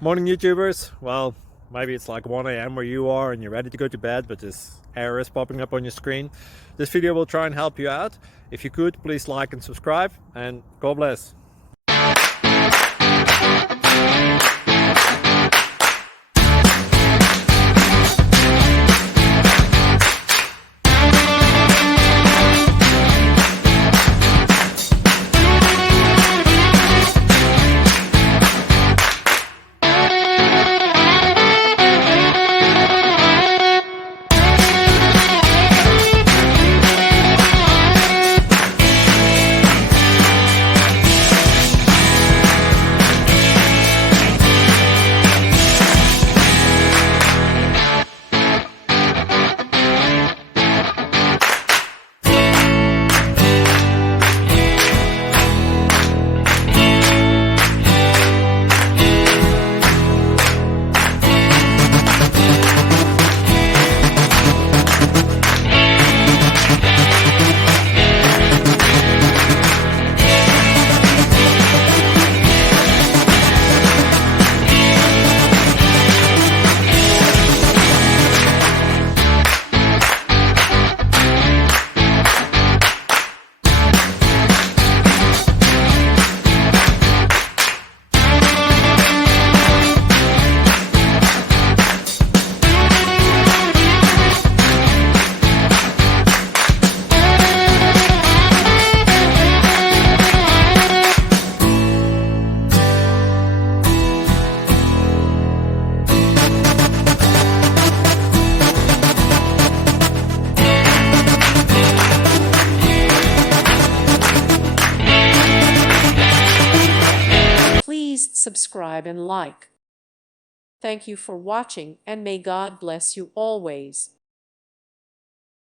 Morning YouTubers. Well, maybe it's like 1 a.m. where you are and you're ready to go to bed, but this error is popping up on your screen. This video will try and help you out. If you could, please like and subscribe, and God bless. Please subscribe and like. Thank you for watching, and may God bless you always.